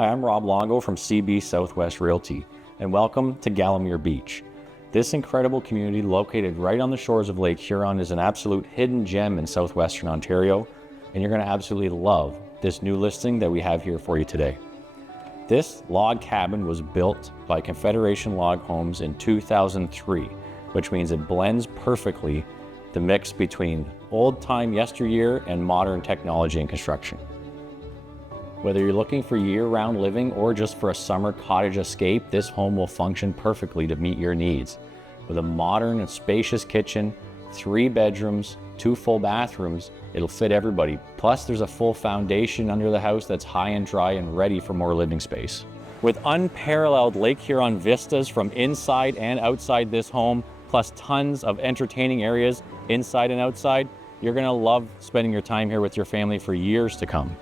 Hi, I'm Rob Longo from CB Southwest Realty, and welcome to Gallimere Beach. This incredible community located right on the shores of Lake Huron is an absolute hidden gem in southwestern Ontario, and you're going to absolutely love this new listing that we have here for you today. This log cabin was built by Confederation Log Homes in 2003, which means it blends perfectly the mix between old-time yesteryear and modern technology and construction. Whether you're looking for year-round living or just for a summer cottage escape, this home will function perfectly to meet your needs. With a modern and spacious kitchen, 3 bedrooms, 2 full bathrooms, it'll fit everybody. Plus, there's a full foundation under the house that's high and dry and ready for more living space. With unparalleled Lake Huron vistas from inside and outside this home, plus tons of entertaining areas inside and outside, you're gonna love spending your time here with your family for years to come.